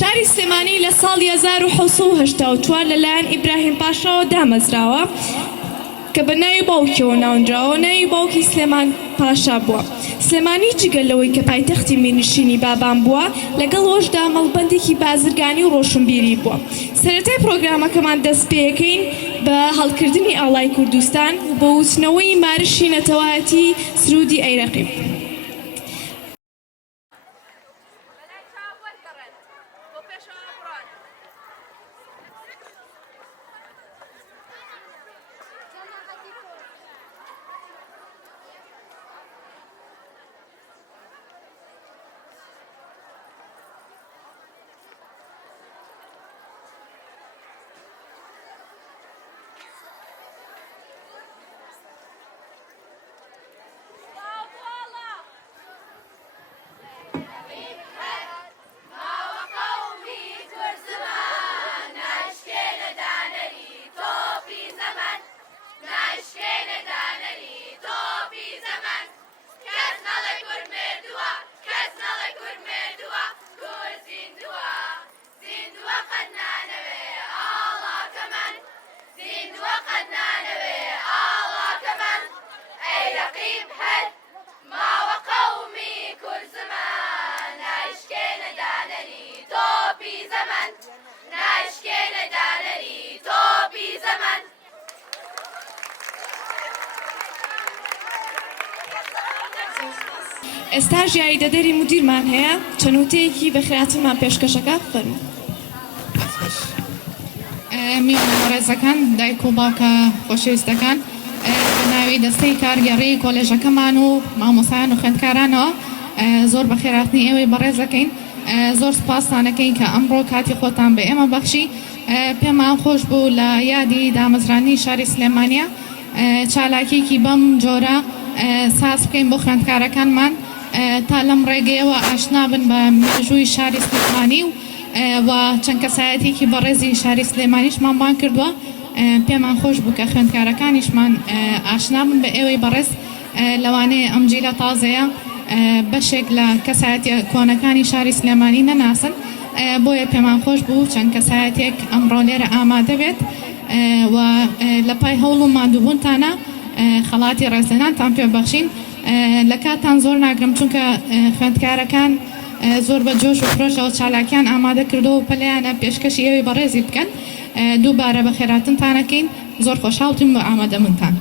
شاری سلێمانی لە ساڵی 1984 لەلایەن ئیبراهیم پاشاوە دامەزراوە کە بە ناوی باوکیەوە ناونراوە. ناوی باوکی سلێمان پاشا بووە. سلێمانی جگە لەوەی کە پایتەختی میرنشینی بابان بووە، لەگەڵ ئەوەشدا مەڵبەندێکی بازرگانی و ڕۆشنبیری بووە. سەرەتای پرۆگرامەکەمان دەست پێەکەین بە هەڵکردنی ئاڵای کوردستان بۆ وتنەوەی مارشی نەتەوایەتی سرودی ئەیرەقی. ئێستا ژیاریدەدەری مدیرمان هەیە، چەنووتەیەکی بەخێراتنمان پێشکەشەکە فەرموو. میوان ڕێزەکان، دایک و باوکە خۆشەویستەکان، بە ناوی دەستەی کارگەڕی کۆلێژەکەمان و مامۆسایان و خوێندکارانەوە زۆر بەخێراتنی ئێوەی بەڕێزەکەین. زۆر سپاسانەکەین کە ئەمڕۆ کاتی خۆتان بە ئێمە بەخشی. پێمان خۆش بوو لە یادی دامەزرانی شاری سلێمانیە چالاکیێکی بەم جۆرە ساز بکەین بۆ خوێندکارەکانمان تا لەم ڕێگەیەوە ئاشنا بن بە مێژووی شاری سلێمانی و چەند کەسایەتێکی بەڕێزی شاری سلێمانیشمان بان کردووە. پێمان خۆش بوو کە خوێندکارەکانیشمان ئاشنا بن بە ئێوەی بەڕێز لەوانەیە ئەم جیلە تازەیە بەشێک لە کەسایەتی کۆنەکانی شاری سلێمانی نەناسن، بۆیە پێمان خۆش بوو چەند کەسایەتێک ئەمڕۆ لێرە ئامادە بێت و لە پای هەوڵ و مادووبوونتانە خەڵاتی ڕێزلێنانتان پێبەخشین. لە کاتان زۆر ناگرم چونکە خوێندکارەکان زۆر بە جۆش و فرۆشەوە چالاکیان ئامادە کردەوە و پەلیانە پێشکەشی ئێوەی بەڕێزی بکەن. دووبارە بە خێراتنتانەکەین، زۆر خۆشحاڵتین بە ئامادەبوونتان.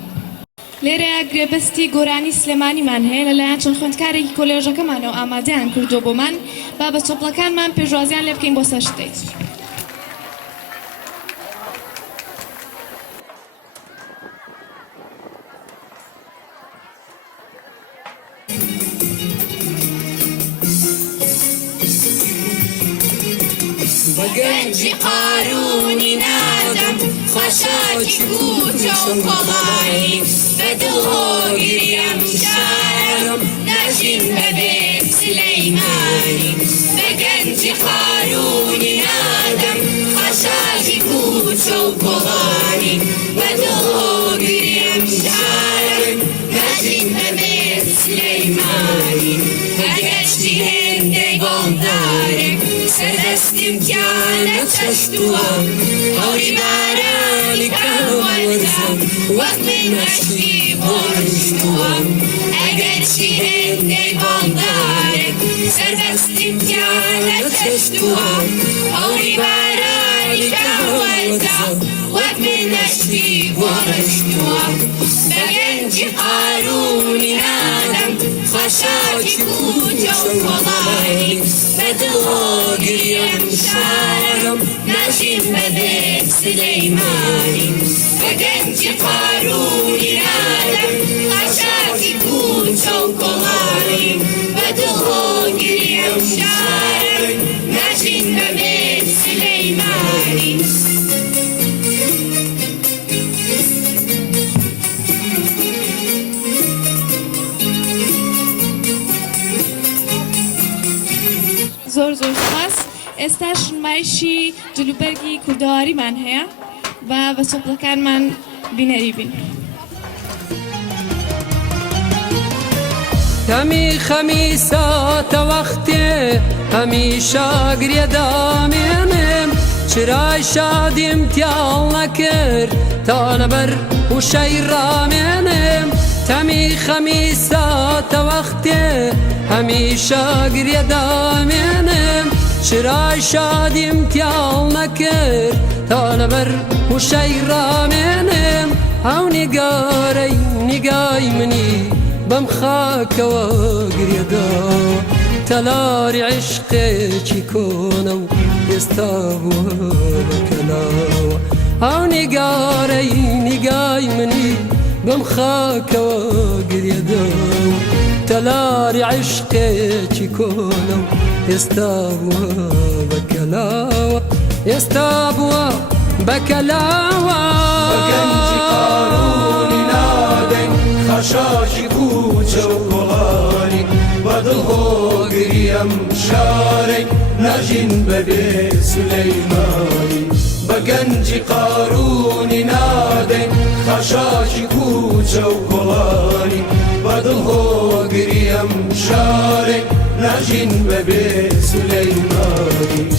لێرە گرێبەستی گۆرانی سلێمانیمان هەیە لەلایەن چەند خوێندکارێکی کۆلێژەکەمانەوە ئامادەیان کردووە بۆمان. با بە چۆپڵەکانمان پێشوازیان لێ بکەین بۆ سەر شتەی. بەگەنجی قارونی نادەم خەشاکی کوچە و کۆڵانی بەدڵۆگیریم شارم ناژین بەبێ سلەیمانی. بەگەنجی قارونی نادەم خەشاکی کوچە و کۆڵانی بەدڵۆگیریم شارم ناژین بەبێ سلەیمانی. هەگەشتی هێندەی بۆڵدارێک سەردەستیم گیانە چەشتووە هەوری بارانی کەوەندەم وەک من هەشتی بۆڕشتووە. ئەگەرچی هێندەی بۆڵدارێک سەردەستیم گیانە چەشتووە هەوری بارانی کەوەندەم وەک من هەشتی بۆڕشتووە. بەگەنجی قارونی نادەم خەشاکی کوچە و کۆڵانی بەدڵۆگریم شارم ناژین بەبێ سلەیمانی. بەگەنجی قارونی نادەم خەشاکی کوچە و کۆڵانی بەدڵۆگریم شارم ناژین بەبێ سلەیمانی. زۆر سپاس. ئێستا نمایشی جلوبەرگی کوردەواریمان هەیە و بە چۆپڵەکانمان بینەری بین. تمی خمیسات وقتی همیشه گریدامینم چرای شادیم تیال نکرد تا لبر و شیرامینم تمی خمیسات وقتی همیشه گریدامینم چرای شادیم تیال نکرد تا لبر و شیرامینم او نگای منی بم خاکەوە گرێدا تەلاری عشقێکی کۆنە و ئێستا بووە بەکەلاوە ئەو نیگای منی بم خاکەوە گرێدا و تەلاری عشقێکی کۆنە و ئێستا بووە بەکەلاوە ئێستا بووە بەکەلاوە بەگەنجی قارونی نادەین خەشاشی کوچە و کۆڵانی بەدڵهۆگری ئەم شارەی ناژین بەبێ سولەیمانی بەگەنجی قارونی نادەین خەشاشی کوچە و کۆڵانی بەدڵهۆگری ئەم شارەی ناژین بەبێ سولەیمانی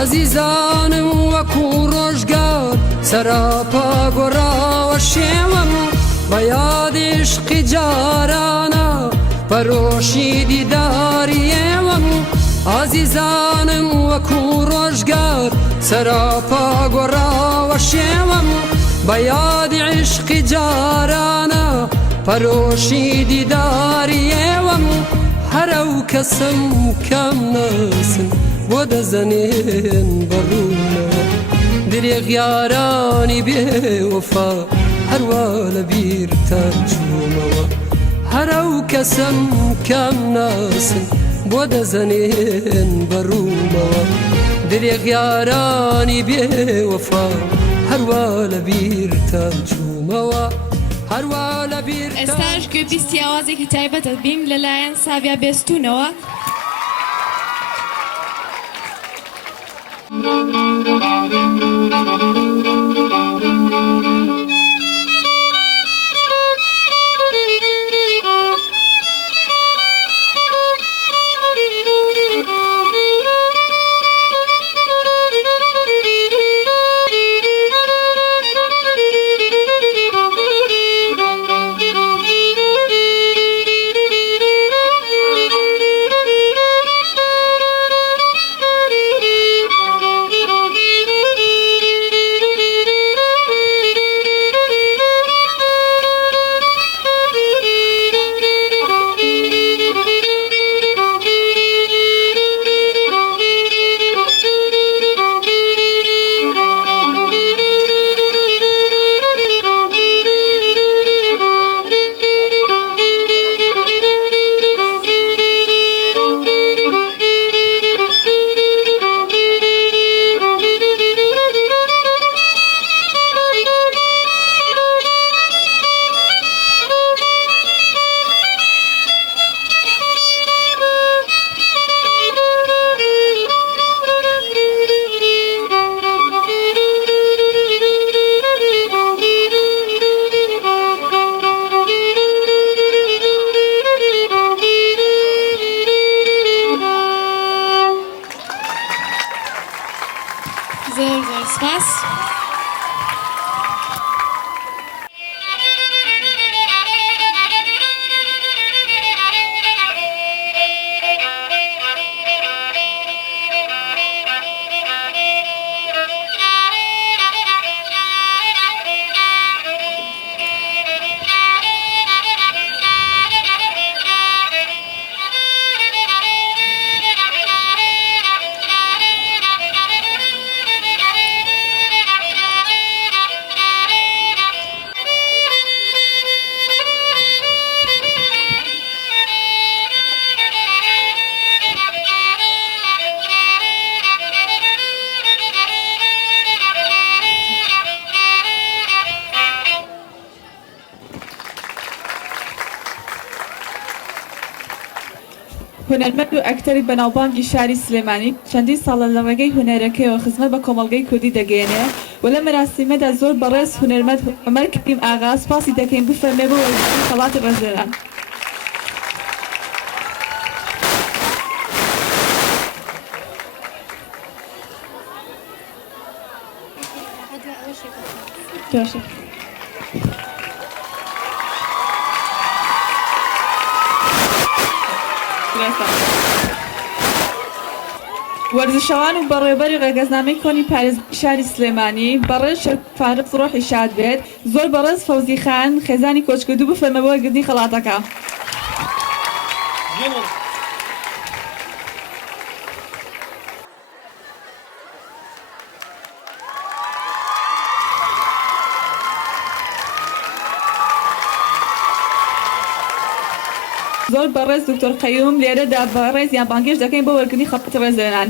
عزیزانم وەکو ڕۆژگار سەراپا گۆڕاوە شێوەم بە یادی عشقی جارانە پەرۆشی دیداری ئێوەم عزیزانم وەکو ڕۆژگار سەراپا گۆڕاوە شێوەم بە یادی عشقی جارانە پەرۆشی دیداری ئێوەم هەرە و کەسم کەم نەسن بۆ دەزەنێن بەڕوونەوە درێغ یارانی بێوەفا هەروە لە بیرتان چوومەوە هەرە و کەسم کەم ناسن بۆ دەزەنێن بەڕوونەوە درێغ یارانی بێوەفا هەروە لە بیرتان چوومەوە هەروە لە بیرتان ئێستاش گوێ بیستی ئاوازێکی تایبەتە بین لەلایەن ساویا بێستونەوە زۆر سپاس هونەرمەند و ئەکتەری بەناوبانگی شاری سلێمانی چەندین ساڵە لە ڕێگەی هونەرەکەیەوە خزمەت بە کۆمەڵگەی کوردی دەگەێنێ و لە مەراسیمەدا زۆر بەڕێز هونەرمەند عومەر کەریم ئاغا سوپاسی دەکەین بفەرمێ بۆ وەرگرتنی خەڵاتی ڕێزێران. وەرزشەوان و بەڕێوەبەری ڕێگەزنامەی کۆنی پارێزگای شاری سلێمانی بەڕێز فارس ڕۆحی شاد بێت زۆر بەڕێز فەوزی خان خێزانی کۆچکردوو بفەرمە بۆ وەرگرتنی خەڵاتەکە. زۆر بەڕێز دکتۆر قەیوم لێرەدا بەڕێز یان بانگێش دەکەین بۆ وەرگرتنی خەڵاتی ڕێزێران.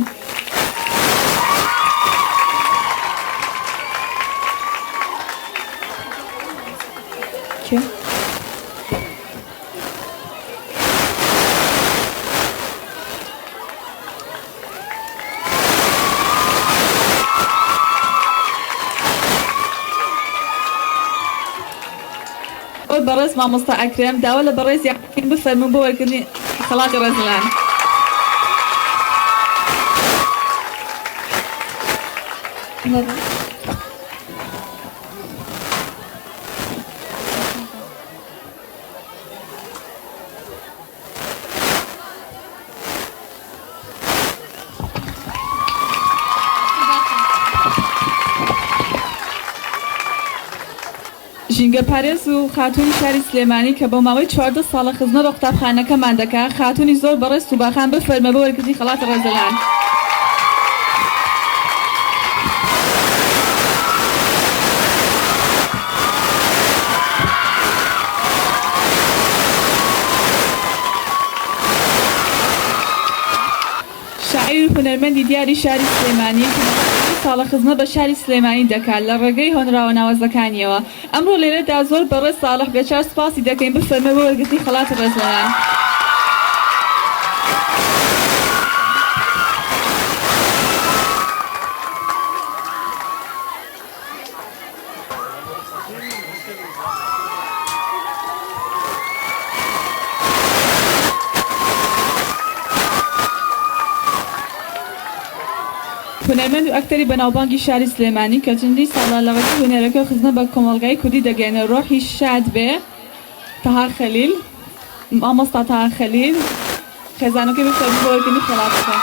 بەڕێز مامۆستا ئەکرێم داوا لە بەڕێز یاقین بفەرمون بۆ وەرگرتنی خەڵاتی ڕێزلان. ژینگە پارێز و خاتوونی شاری سلێمانی کە بۆ ماوەی 14 ساڵە خزمەت بە قوتابخانەکەمان دەکات خاتوونی زۆر بەڕێز سوباخان بفەرمە بۆ وەرگرتنی خەڵاتی ڕێزەلان. شاعیر و هونەرمەندی دیاری شاری سلێمانی ساڵە خزمەت بە شاری سلێمانی دەکات لە ڕێگەی هۆنراوە ناوەزەکانیەوە. ئەمڕۆ لێرەدا زۆر بەڕێز ساڵح بێچار سوپاسی دەکەین بفەرمە بۆ وەرگرتنی خەڵاتی ڕێزلان. هونەرمەند و ئەکتەری بەناوبانگی شاری سلێمانی کە چەندین ساڵە لە ڕێگەی هونەرەکە خزمەت بە کۆمەڵگەی کوردی دەگەێنێ ڕۆحی شاد بێ تەها خەلیل مامۆستا تەها خەلیل خێزانەکەی بفەرمێ بۆ وەرگرتنی خەڵاتەکە.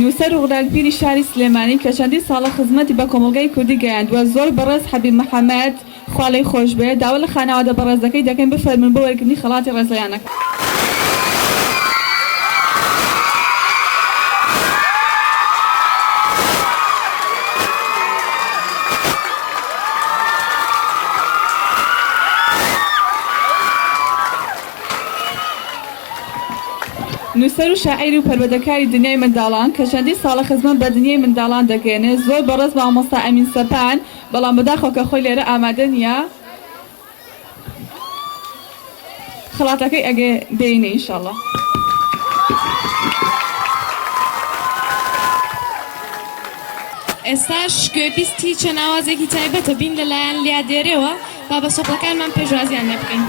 نووسەر و ڕاگبیری شاری سلێمانی کە چەندین ساڵە خزمەتی بە کۆمەڵگەی کوردی گەیاندووە زۆر بەڕێز حەبیب محەممەد خواڵەی خۆش بێت داوا لە خانەوادە بەڕێزەکەی دەکەین بفەرمون بۆ وەرگرتنی خەڵاتی ڕێزەیانەکە. نووسەر و شاعیر و پەروەردەکاری دنیای منداڵان کە چەندین ساڵە خزمەت بە دنیای منداڵان دەگەێنێ زۆر بەڕێز مامۆستا ئەمین سەپان بەڵام بەداخەوە کە خۆی لێرە ئامادە نییە خەڵاتەکەی ئەگە دێینێ ئینشاڵڵا. ئێستاش گوێبیستی چەند ئاوازێکی تایبەتە بین لەلایەن لیا دێرەوە با بە سۆپڵەکانمان پێشوازیان لێ بکەین.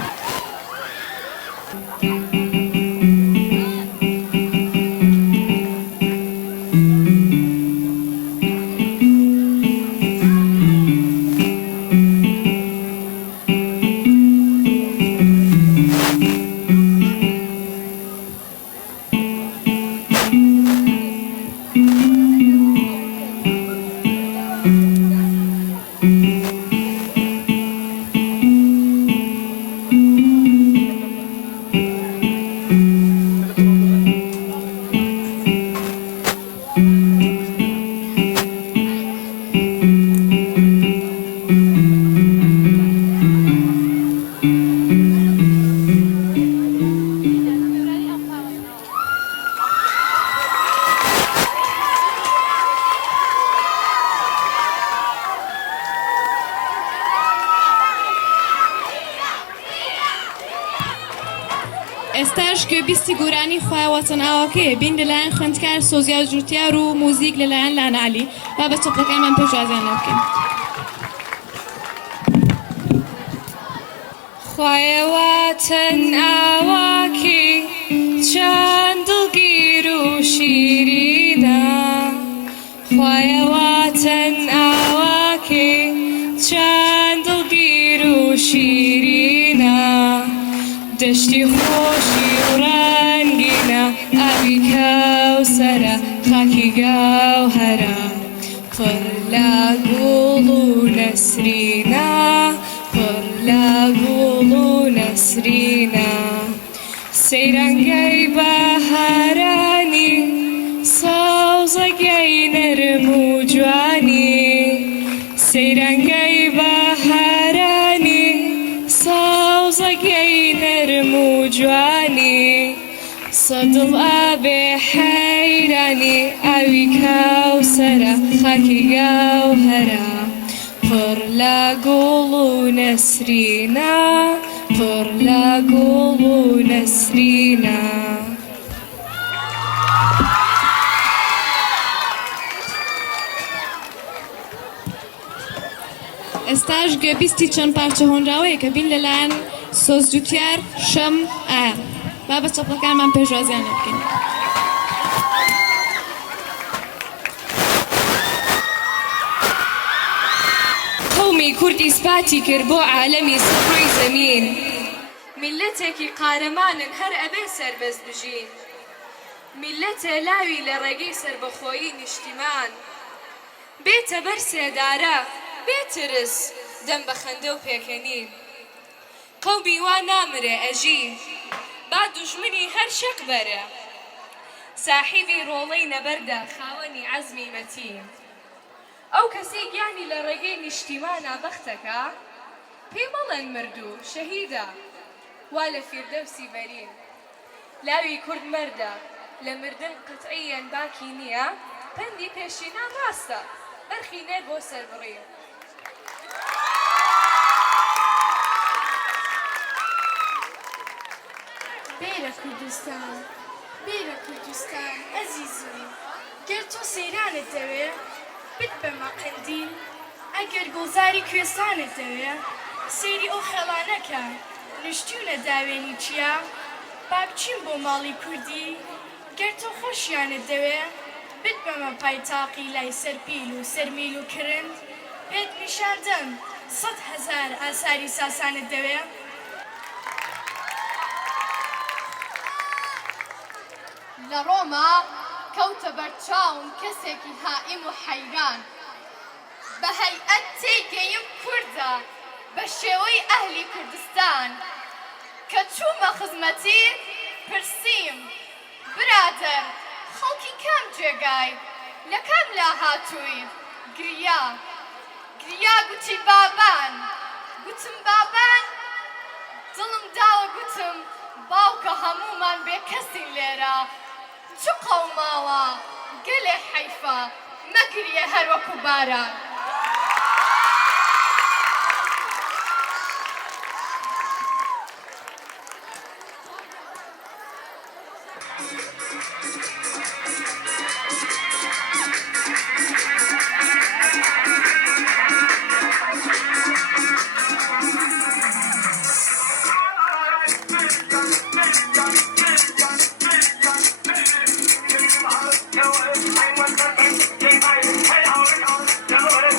ئێستاش گوێبیستی گۆرانی خوایەوەتەن ئاواکەیە بین لەلایەن خوێندکار سۆزیا جووتیار و موزیک لەلایەن لانعالی با بە چەپڵەکانمان پێشوازیان لێ بکەین. خوایەوەتەن ئاواکێ چەند دڵگیر و شیرینە خوایەوەتەن ئاواکێ چەند دڵگیر و شیرینە دەشتی خۆشی و ڕەنگینە ئاوی کەوسەرە خاکی گاوهەرە پڕ لە گوڵ و نەسرینە پڕ لە گوڵ و نەسرینە سەیرانگەی بەهارانی سەوزەگەی نەرم و جوانی سەیرانگەی بەهارانی سەوزەگەی نەرم و جوانی سەدڵ ئابێ حەیرانی ئاوی کەوسەرە خاکی گاوهەرە پڕ لە گوڵ و نەسرینە پڕ لە گوڵ و نەسرینە. ئێستاش گوێبیستی چەند پارچە هۆنراوەیە کە بین لەلایەن سۆز جووتیار شەم ئایا با بە چەپڵەکانمان پێشوازیان لێ بکەین. قەومی کوردی سپاتی کرد بۆ عالەمی سەڕۆی زەمین میلەتێکی قارەمانن هەر ئەبێ سەربەز بژین میلەتێ لاوی لە ڕێگەی سەربەخۆیی نیشتیمان بێتە بەر سێدارە بێترس دەم بە خەندە و پێکەنین قەومی وا نامرێ ئەژی با دوژمنی هەر شەق بەرە ساحیبی ڕۆڵەی نەبەردە خاوەنی عەزمی مەتین ئەو کەسەی گیانی لە ڕێگەی نیشتیمانە بەختەکە پێی مەڵێن مردوو شەهیدە وا لە فیردەوسی بەرین لاوی کورد مەردە لە مردن قەتعیەن باکی نییە پەندی پێشینان ڕاستە بەرخی نێ بۆ سەربڕی بێرە کوردستان بێرە کوردستان ئەزیزم گەر تۆ سەیرانت دەوێ بت بەمە قەندیل ئەگەر گوڵزاری کوێستانت دەوێ سەیری ئەو خێڵانەکە نیشتیونە داوێنی چیا با بچین بۆ ماڵی کوردی گەر تۆ خۆشیانت دەوێ بت بەمە پایتاقی لای سەرپیل و سەرمیل و کرند پێت نیشاندەم 100,000 ئاساری ساسانت دەوێ لە ڕۆما کەوتە بەرچاوم کەسێکی هائیم و حەیران بە هەیئەت تێگەیم کووردە بە شێوەی ئەهلی کوردستان کە چوومە خزمەتی پرسیم برادەر خەڵکی کام جێگای لە کام لا هاتووی گریا گوتی بابان گوتم بابان دڵم داوە گوتم باوکە هەموومان بێ کەسی لێرە چ قەوماوە گەلێ حەیفە مەگریە هەر وەکو باران Hey,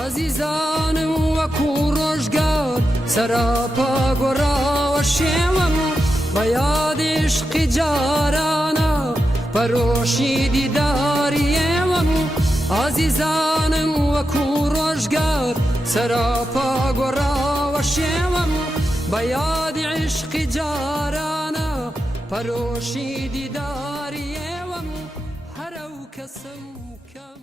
عزیزانم وەکو ڕۆژگار سەراپا گۆڕاوە شێوەم بە یادی عشقی جارانە پەرۆشی دیداری ئێوەم عزیزانم وەکو ڕۆژگار سەراپا گۆڕاوە شێوەم بە یادی عشقی جارانە پەرۆشی دیداری ئێوەم هەرە و کەسم کەم